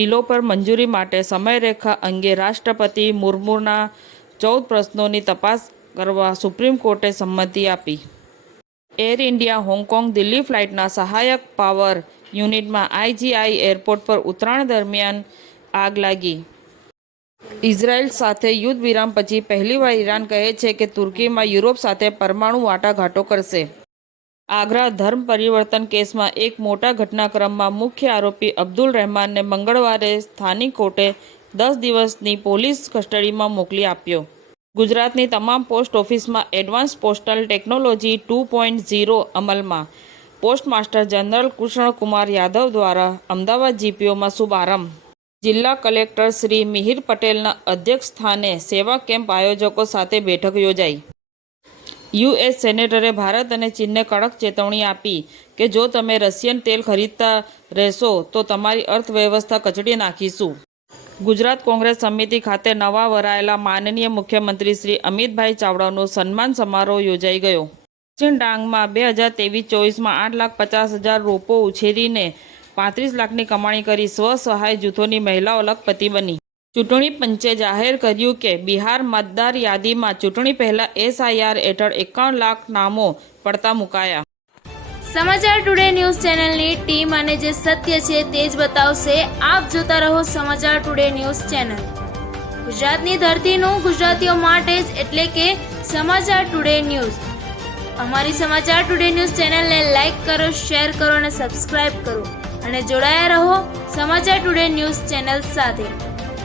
બિલો પર મંજૂરી માટે સમયરેખા અંગે રાષ્ટ્રપતિ મુર્મુના 14 પ્રશ્નોની તપાસ કરવા સુપ્રીમ કોર્ટે સંમતિ આપી. એર ઇન્ડિયા હોંગકોંગ દિલ્હી ફ્લાઇટના સહાયક પાવર યુનિટમાં IGI એરપોર્ટ પર ઉતરાણ દરમિયાન આગ લાગી. ઇઝરાયલ સાથે યુદ્ધ વિરામ પછી પહેલીવાર ઈરાન કહે છે કે તુર્કીમાં યુરોપ સાથે પરમાણુ વાટાઘાટો કરશે. આગ્રા ધર્મ પરિવર્તન કેસમાં એક મોટા ઘટનાક્રમમાં મુખ્ય આરોપી અબ્દુલ રહેમાનને મંગળવારે સ્થાનિક કોર્ટે 10 દિવસની પોલીસ કસ્ટડીમાં મોકલી આપ્યો. ગુજરાતની તમામ પોસ્ટ ઓફિસમાં એડવાન્સ પોસ્ટલ ટેકનોલોજી 2.0 અમલમાં. Post master general Krishnakumar Yadav દ્વારા અમદાવાદ GPOમાં શુભારંભ. જિલ્લા કલેક્ટર શ્રી મિહિર પટેલના અધ્યક્ષસ્થાને સેવા કેમ્પ આયોજકો સાથે બેઠક યોજાઈ. US સેનેટરે ભારત અને ચીનને કડક ચેતવણી આપી કે જો તમે રશિયન તેલ ખરીદતા રહેશો તો તમારી અર્થવ્યવસ્થા કચડી નાખીશું. ગુજરાત કોંગ્રેસ સમિતિ ખાતે નવા વરાયેલા માનનીય મુખ્યમંત્રી શ્રી અમિતભાઈ ચાવડાનો સન્માન સમારોહ યોજાઈ ગયો. પશ્ચિમ ડાંગમાં 2023-24માં 8,50,000 રોપો ઉછેરીને 35 લાખની કમાણી કરી સ્વ-સહાય જૂથોની મહિલાઓ લખપતિ બની. ચૂંટણી પંચે જાહેર કર્યું કે બિહાર મતદાર યાદીમાં ચૂંટણી પહેલા SIR હેઠળ 51 લાખ નામો પડતા મુકાયા. સમાચાર ટુડે ન્યૂઝ ચેનલની ટીમ અને જે સત્ય છે તે જ બતાવશે. આપ જોતા રહો સમાચાર ટુડે ન્યૂઝ ચેનલ. ગુજરાતની ધરતીનું ગુજરાતીઓ માટે જ, એટલે કે સમાચાર ટુડે ન્યૂઝ. અમારી સમાચાર ટુડે ન્યૂઝ ચેનલને લાઈક કરો, શેર કરો અને સબસ્ક્રાઇબ કરો અને જોડાયા રહો સમાચાર ટુડે ન્યૂઝ ચેનલ સાથે.